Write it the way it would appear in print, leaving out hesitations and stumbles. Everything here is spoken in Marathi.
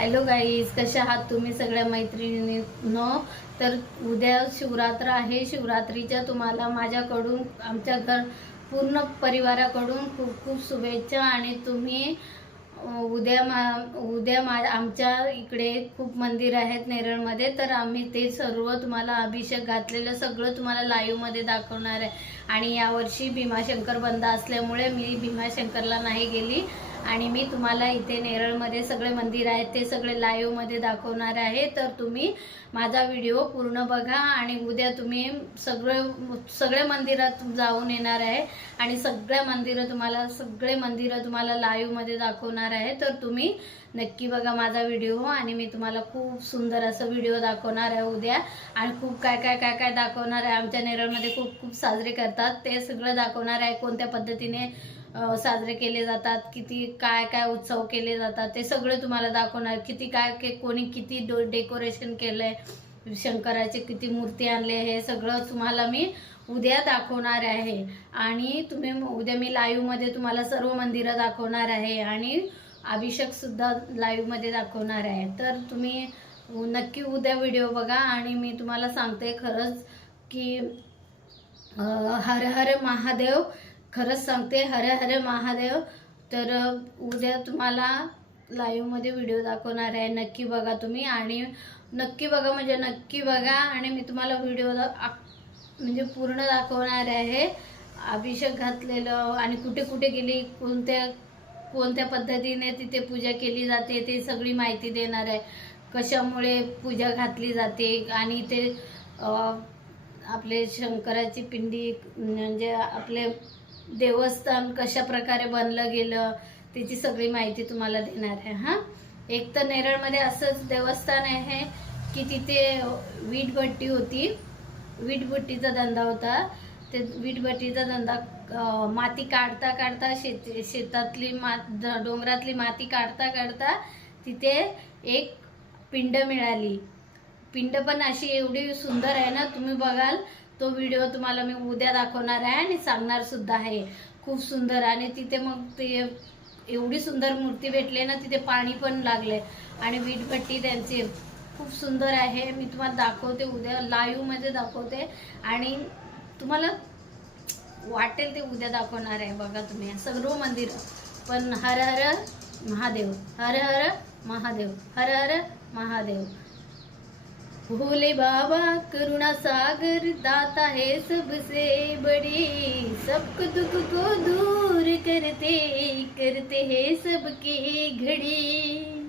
हॅलो गाईज, कशा आहात तुम्ही सगळ्या मैत्रिणींनो. तर उद्या शिवरात्र आहे. शिवरात्रीच्या तुम्हाला माझ्याकडून आमच्या घर पूर्ण परिवाराकडून खूप खूप शुभेच्छा. आणि तुम्ही उद्या आमच्या इकडे खूप मंदिर आहेत नेरळमध्ये, तर आम्ही ते सर्व तुम्हाला अभिषेक घातलेलं सगळं तुम्हाला लाईव्हमध्ये दाखवणार आहे. आणि यावर्षी भीमाशंकर बंद असल्यामुळे मी भीमाशंकरला नाही गेली आणि मी तुम्हाला इथे नेरळमध्ये सगळे मंदिर आहेत ते सगळे लाईव्हमध्ये दाखवणार आहे. तर तुम्ही माझा व्हिडिओ पूर्ण बघा आणि उद्या तुम्ही सगळे मंदिरात जाऊन येणार आहे आणि सगळे मंदिरं तुम्हाला लाईव्हमध्ये दाखवणार आहे. तर तुम्ही नक्की बघा माझा व्हिडिओ आणि मी तुम्हाला खूप सुंदर असं व्हिडिओ दाखवणार आहे उद्या. आणि खूप काय दाखवणार आहे. आमच्या नेरळमध्ये खूप खूप साजरे करतात ते सगळं दाखवणार आहे. कोणत्या पद्धतीने साजरे केले जातात, किती काय उत्सव केले जातात ते सगळे तुम्हाला दाखवणार. कोणी किती डेकोरेशन केलंय, शंकराचे किती मूर्ती आणले, हे सगळं तुम्हाला मी उद्या दाखवणार आहे. आणि उद्या मी लाईव्ह मध्ये तुम्हाला सर्व मंदिरं दाखवणार आहे आणि अभिषेक सुद्धा लाईव्ह मध्ये दाखवणार आहे. तर तुम्ही नक्की उद्या व्हिडिओ बघा. आणि मी तुम्हाला सांगते खरंच की हर हर महादेव, खरंच सांगते हर हर महादेव. तर उद्या तुम्हाला लाईव्हमध्ये व्हिडिओ दाखवणार आहे. नक्की बघा तुम्ही. आणि नक्की बघा आणि मी तुम्हाला व्हिडिओ म्हणजे पूर्ण दाखवणार आहे. अभिषेक घातलेलं आणि कुठे कुठे गेली, कोणत्या पद्धतीने तिथे पूजा केली जाते ते सगळी माहिती देणार आहे. कशामुळे पूजा घातली जाते आणि ते आपले शंकराची पिंडी म्हणजे आपले देवस्थान कशा प्रकारे बनलं गेलं त्याची सगळी माहिती तुम्हाला देणार आहे. हां, एक तर नेरळमध्ये असंच देवस्थान आहे की तिथे वीटभट्टी होती, वीटभट्टीचा धंदा होता. ते वीटभट्टीचा धंदा माती काढता शेतातली डोंगरातली माती काढता तिथे एक पिंड मिळाली. पिंड पण अशी एवढी सुंदर आहे ना, तुम्ही बघाल तो व्हिडिओ तुम्हाला मी उद्या दाखवणार आहे आणि सांगणार सुद्धा आहे. खूप सुंदर. आणि तिथे मग ते एवढी सुंदर मूर्ती भेटले ना, तिथे पाणी पण लागले आणि वीटभट्टी त्यांची खूप सुंदर आहे. मी तुम्हाला दाखवते उद्या लाईव्ह मध्ये दाखवते आणि तुम्हाला वाटेल ते उद्या दाखवणार आहे. बघा तुम्ही सर्व मंदिर. पण हर हर महादेव, हर हर महादेव, हर हर महादेव. भोले बाबा करुणा सागर दाता है सबसे बड़ी, सबको दुख को दूर करते हैं सबकी घड़ी.